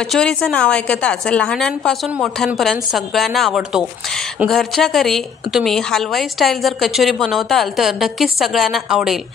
कचोरीचं नाव ऐकताच लहानांपासून मोठ्यांपर्यंत सगळ्यांना आवडतो। घरच्या घरी तुम्ही हलवाई स्टाईल जर कचोरी बनवताल तर नक्कीच सगळ्यांना आवडेल।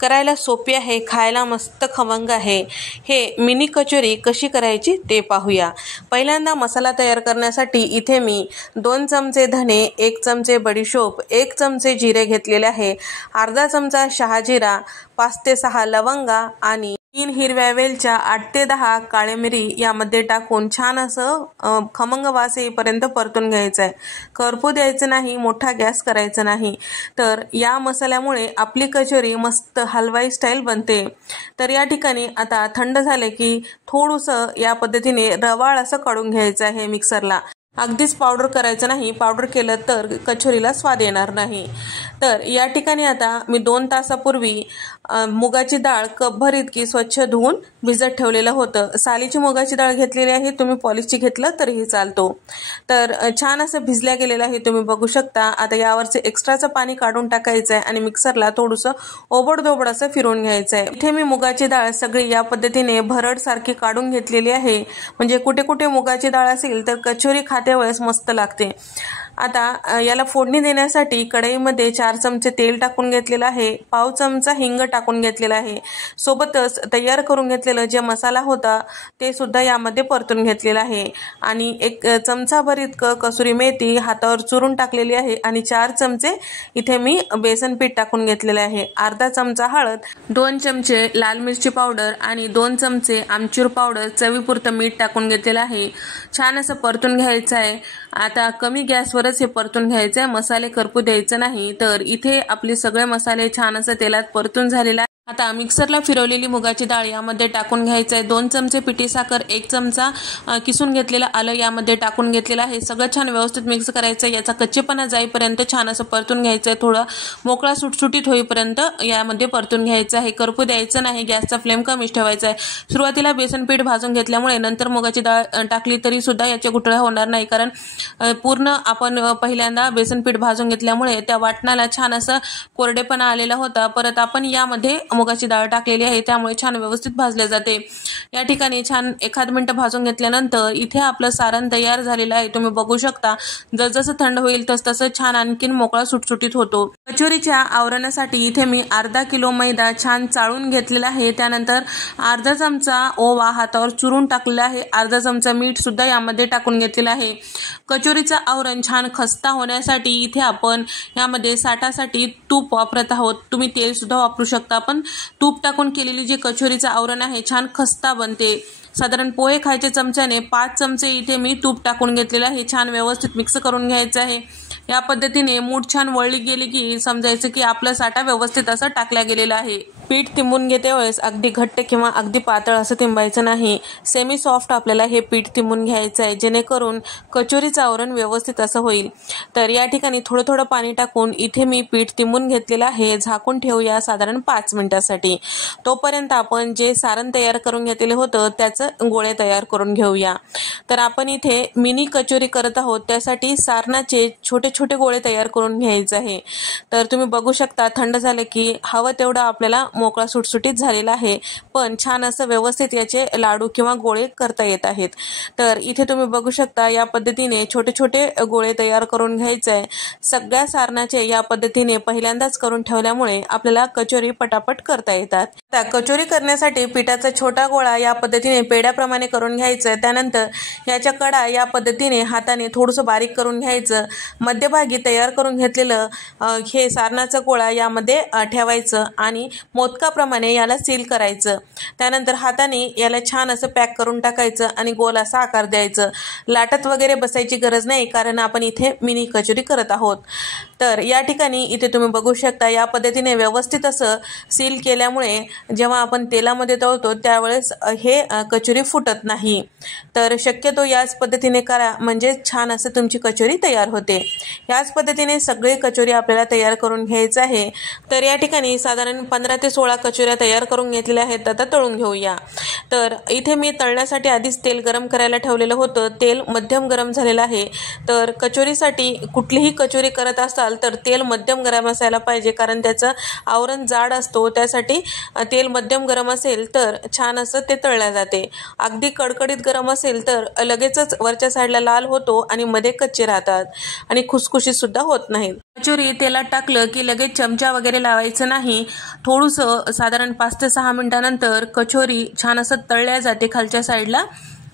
करायला सोपी आहे, खायला मस्त खमंग आहे। हे मिनी कचोरी कशी करायची ते पाहूया। पहिल्यांदा मसाला तयार करण्यासाठी इथे मी 2 चमचे धने, 1 चमचे बडीशोप, 1 चमचे जिरे घेतलेले आहे, अर्धा चमचा शहाजिरा, 5 ते 6 लवंगा आणि 3 हिरव्या वेलच्या, 8 ते 10 काळे मिरी यामध्ये टाकून छान असं खमंग वास येईपर्यंत परतून घ्यायचं आहे। करपू द्यायचं नाही, मोठा गॅस करायचा नाही। तर या मसाल्यामुळे आपली कचोरी मस्त हलवाई स्टाईल बनते। तर या ठिकाणी आता थंड झाले की थोडंसं या पद्धतीने रवाळ असं काढून घ्यायचं आहे मिक्सरला। अगदीच पावडर करायचं नाही, पावडर केलं तर कचोरीला स्वाद येणार नाही। तर या ठिकाणी आता मी 2 तासापूर्वी मुगाची डाळ कपभर इतकी स्वच्छ धुवून भिजत ठेवलेलं होतं। सालीची मुगाची डाळ घेतलेली आहे, तुम्ही पॉलिशची घेतलं तरीही चालतो। तर छान असं भिजल्या गेलेलं आहे, तुम्ही बघू शकता। आता यावरचे एक्स्ट्राचं पाणी काढून टाकायचं आहे आणि मिक्सरला थोडंसं ओबडधोबड असं फिरवून घ्यायचं आहे। इथे मी मुगाची डाळ सगळी या पद्धतीने भरड सारखी काढून घेतलेली आहे, म्हणजे कुठे कुठे मुगाची डाळ असेल तर कचोरी खाते वेळेस मस्त लागते। आता याला फोडणी देण्यासाठी कढईमध्ये 4 चमचे तेल टाकून घेतलेलं आहे, पाव चमचा हिंग टाकून घेतलेला आहे, सोबतच तयार करून घेतलेलं जे मसाला होता ते सुद्धा यामध्ये परतून घेतलेला आहे आणि 1 चमचाभर इतकं कसुरी मेथी हातावर चुरून टाकलेली आहे आणि 4 चमचे इथे मी बेसन पीठ टाकून घेतलेले आहे, अर्धा चमचा हळद, 2 चमचे लाल मिरची पावडर आणि 2 चमचे आमचूर पावडर, चवीपुरतं मीठ टाकून घेतलेलं आहे। छान असं परतून घ्यायचं आहे। आता कमी गॅसवरच हे परतून घ्यायचं आहे, मसाले करपू द्यायचे नाही। तर इथे आपले सगळे मसाले छान असं तेलात परतून झालेला आहे। आता मिक्सरला फिरवलेली मुगाची डाळ यामध्ये टाकून घ्यायचं आहे, 2 चमचे पिठी साखर, 1 चमचा किसून घेतलेलं आलं यामध्ये टाकून घेतलेलं आहे। सगळं छान व्यवस्थित मिक्स करायचं आहे, याचा कच्चेपणा जाईपर्यंत छान असं परतून घ्यायचं आहे, थोडं मोकळा सुटसुटीत होईपर्यंत यामध्ये परतून घ्यायचं आहे, करपू द्यायचं नाही, गॅसचा फ्लेम कमीच ठेवायचा आहे। सुरुवातीला बेसन पीठ भाजून घेतल्यामुळे नंतर मुगाची डाळ टाकली तरी सुद्धा याच्या गुठळ्या होणार नाही, कारण पूर्ण आपण पहिल्यांदा बेसन पीठ भाजून घेतल्यामुळे त्या वाटणाला छान असं कोरडेपणा आलेला होता। परत आपण यामध्ये मुगाची डाळ टाकलेली आहे, त्यामुळे छान व्यवस्थित भाजले जाते। या ठिकाणी छान 1 मिनिट भाजून घेतल्यानंतर इथे आपलं सारण तयार झालेलं आहे, तुम्ही बघू शकता। जसजसं थंड होईल तसतसं छान आणखीन मोकळा सुटसुटीत होतो। कचोरीच्या आवरणासाठी इथे मी अर्धा किलो मैदा छान चाळून घेतलेला आहे, त्यानंतर अर्धा चमचा ओवा हातावर चुरून टाकलेला आहे, अर्धा चमचा मीठ सुद्धा यामध्ये टाकून घेतलेला आहे। कचोरीचं आवरण छान खस्ता होण्यासाठी इथे आपण यामध्ये साठासाठी तूप वापरत आहोत, तुम्ही तेल सुद्धा वापरू शकता, पण तूप टाकून केलेली जी कचोरीचं आवरण आहे छान खस्ता बनते। साधारण पोहे खायच्या चमच्याने 5 चमचे इथे मी तूप टाकून घेतलेलं आहे, छान व्यवस्थित मिक्स करून घ्यायचं आहे। या पद्धतीने मूठ छान वळली गेली की समजायचं की आपला साठा व्यवस्थित असा टाकला गेलेला आहे। पीठ तिंबून घेते वेळेस अगदी घट्ट किंवा अगदी पातळ असं तिंबायचं नाही, सेमी सॉफ्ट आपल्याला हे पीठ तिंबून घ्यायचं आहे, जेणेकरून कचोरीचं आवरण व्यवस्थित असं होईल। तर या ठिकाणी थोडं थोडं पाणी टाकून इथे मी पीठ तिंबून घेतलेलं आहे, झाकून ठेवूया साधारण 5 मिनिटासाठी। तोपर्यंत आपण जे सारण तयार करून घेतलेलं होतं त्याचं गोळे तयार करून घेऊया। तर आपण इथे मिनी कचोरी करत आहोत, त्यासाठी सारणाचे छोटे छोटे गोळे तयार करून घ्यायचे आहे। तर तुम्ही बघू शकता थंड झाले की हवं तेवढं आपल्याला मोकळा सुटसुटीत झालेला आहे, पण छान असं व्यवस्थित याचे लाडू किंवा गोळे करता येत आहेत। तर इथे तुम्ही बघू शकता या पद्धतीने छोटे छोटे गोळे तयार करून घ्यायचे आहे। सगळ्या सारणाचे या पद्धतीने पहिल्यांदाच करून ठेवल्यामुळे आपल्याला कचोरी पटापट करता येतात। त्या कचोरी करण्यासाठी पिठाचा छोटा गोळा या पद्धतीने पेड्याप्रमाणे करून घ्यायचं आहे, त्यानंतर याच्या कडा या पद्धतीने हाताने थोडंसं बारीक करून घ्यायचं। मध्यभागी तयार करून घेतलेलं हे सारणाचा गोळा यामध्ये ठेवायचं आणि मोदकाप्रमाणे याला सील करायचं। त्यानंतर हाताने याला छान असं पॅक करून टाकायचं आणि गोल असा आकार द्यायचं। लाटत वगैरे बसायची गरज नाही, कारण आपण इथे मिनी कचोरी करत आहोत। तर या ठिकाणी इथे तुम्ही बघू शकता या पद्धतीने व्यवस्थित असं सील केल्यामुळे जेव्हा आपण तेलामध्ये तळतो त्यावेळेस हे कचोरी फुटत नाही। तर शक्यतो याच पद्धतीने करा, म्हणजे छान असं तुमची कचोरी तयार होते। याच पद्धतीने सगळे कचोरी आपल्याला तयार करून घ्यायचं आहे। तर या ठिकाणी साधारण 15 ते 16 कचोऱ्या तयार करून घेतलेल्या आहेत, आता तळून घेऊया। तर इथे मी तळण्यासाठी आधीच तेल गरम करायला ठेवलेलं होतं, तेल मध्यम गरम झालेलं आहे। तर कचोरीसाठी कुठलीही कचोरी करत असाल असाल तर तेल मध्यम गरम असायला पाहिजे, कारण त्याचं आवरण जाड असतो. त्यासाठी तेल मध्यम गरम असेल तर छान असं ते तळल्या जाते. अगदी कडकडीत गरम असेल तर लगेचच वरच्या साईडला लाल होतो आणि मध्ये कच्चे राहतात आणि खुसखुशीत सुद्धा होत नाहीत. कचोरी तेलात टाकलं की लगेच चमचा वगैरे लावायचं नाही. थोडंसं साधारण 5 ते 6 मिनिटानंतर कचोरी छान असं तळल्या जाते खालच्या साईडला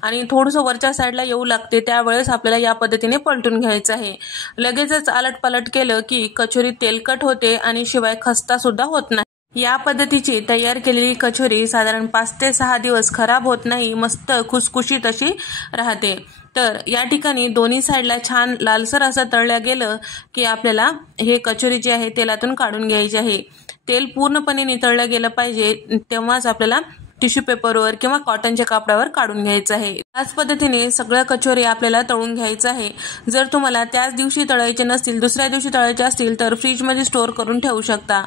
आणि थोडंसं वरच्या साईडला येऊ लागते. त्यावेळेस आपल्याला या पद्धतीने पलटून घ्यायचं आहे. लगेचच आलटपालट केलं की कचोरी तेलकट होते आणि शिवाय खस्ता सुद्धा होत नाही. या पद्धतीची तयार केलेली कचोरी साधारण 5 ते 6 दिवस खराब होत नाही, मस्त खुसखुशीत अशी राहते. तर या ठिकाणी दोन्ही साईडला छान लालसर असं तळल्या गेलं की आपल्याला हे कचोरी जी आहे तेलातून काढून घ्यायची आहे. तेल पूर्णपणे नितळलं गेलं पाहिजे, तेव्हाच आपल्याला टिश्यू पेपरवर किंवा कॉटनच्या कापडावर काढून घ्यायचं आहे. त्याच पद्धतीने सगळ्या कचोरी आपल्याला तळून घ्यायचं आहे. जर तुम्हाला त्याच दिवशी तळायचे नसतील, दुसऱ्या दिवशी तळायचे असतील तर फ्रीजमध्ये स्टोअर करून ठेवू शकता.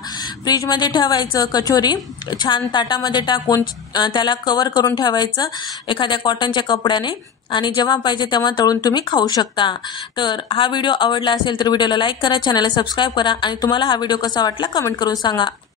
फ्रीजमध्ये ठेवायचं, कचोरी छान ताटामध्ये टाकून त्याला कव्हर करून ठेवायचं एखाद्या कॉटनच्या कपड्याने आणि जेव्हा पाहिजे तेव्हा तळून तुम्ही खाऊ शकता. तर हा व्हिडिओ आवडला असेल तर व्हिडिओला लाईक करा, चॅनलला सबस्क्राईब करा आणि तुम्हाला हा व्हिडिओ कसा वाटला कमेंट करून सांगा.